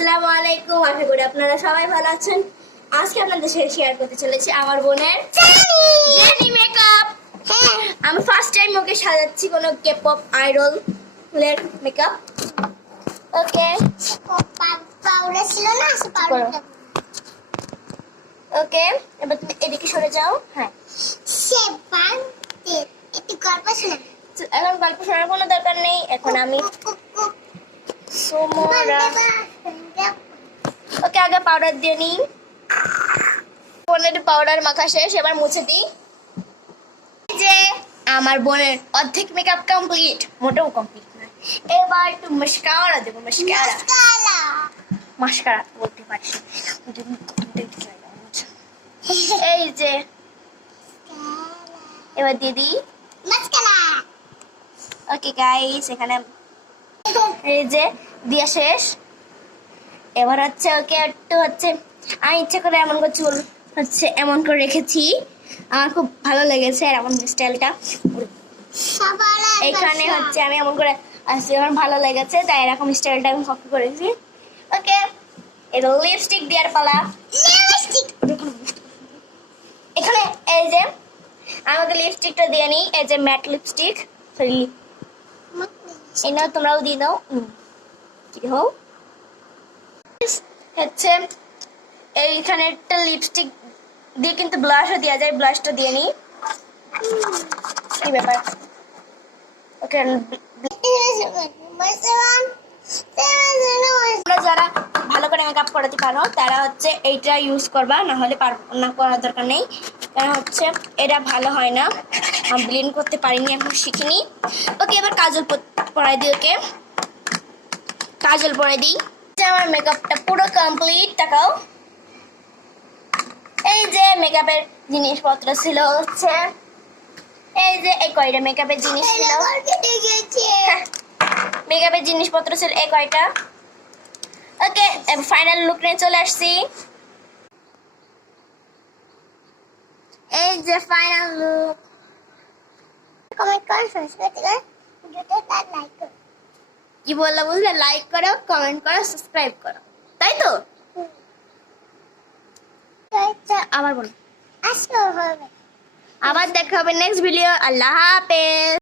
আসসালামু আলাইকুম, আশা করি আপনারা সবাই ভালো আছেন। আজকে আপনাদের সাথে শেয়ার করতে চলেছি আমার বোনের জেনি মেকআপ। আমি ফার্স্ট টাইম ওকে সাজাচ্ছি কোনো কে-পপ আইডল এর মেকআপ। ওকে, পাউডার ছিল না, সে পাউডারটা ওকে, এবার তুমি এদিকে সরে যাও। হ্যাঁ, সে বানতে একটু গল্প শোনা। এখন গল্প শোনার কোনো দরকার নেই। এখন আমি সোমরা ওকে আগে পাউডার দিয়ে নিই। বোনের পাউডার মাখা শেষ, এবার মুছে দিই। এই যে আমার বোনের অর্ধেক মেকআপ কমপ্লিট, মোটেও কমপ্লিট না। এবার একটু মাস্কারা দেবো। মাস্কারা বলতে পারছি। এই যে এবার দিয়ে দিই মাস্কারা। ওকে গাইস, এখানে এই যে দিয়া শেষ। এবার হচ্ছে ওকে একটু হচ্ছে আমি ইচ্ছা করে এমন করে চুল হচ্ছে এমন করে রেখেছি, আমার খুব ভালো লেগেছে এমন স্টাইলটা। এখানে হচ্ছে আমি এমন করে আসছি, আমার ভালো লেগেছে তাই এরকম স্টাইলটা আমি কপি করেছি। ওকে, এবার লিপস্টিক দেওয়ার পালা। এখানে এই যে আমাকে লিপস্টিকটা দিয়ে নিই, এই যে ম্যাট লিপস্টিক। সরি, এই নাও, তোমরাও দিয়ে দাও। কি হোক হচ্ছে এইখানে একটা লিপস্টিক দিয়ে কিন্তু ব্লাশও দেওয়া যায়, ব্লাশটা দিয়ে নিই। কি ব্যাপার? ওকে, যারা ভালো করে মেকআপ করাতে পারো তারা হচ্ছে এইটা ইউজ করবা, না হলে না করার দরকার নেই। কারণ হচ্ছে এটা ভালো হয় না, আমি ব্লেন্ড করতে পারিনি, এখন শিখিনি। ওকে, এবার কাজল পরাই দিই। ওকে, কাজল পরাই দিই। আমার মেকআপটা পুরো কমপ্লিট। তাকাও, এই যে মেকআপের জিনিসপত্র ছিল হচ্ছে এই যে এই কয়টা মেকআপের জিনিস ছিল, মেকআপের জিনিসপত্র ছিল এই কয়টা। ওকে, ফাইনাল লুক নিয়ে চলে আসছি। এই যে ফাইনাল লুক। কমেন্ট করো, সাবস্ক্রাইব করো, ভিডিওটা লাইক করো। কি বললা বুঝলে? লাইক করো, কমেন্ট করো, সাবস্ক্রাইব করো, তাই তো? আবার বলো। আসো হবে। আবার দেখা হবে নেক্সট ভিডিও। আল্লাহ হাফেজ।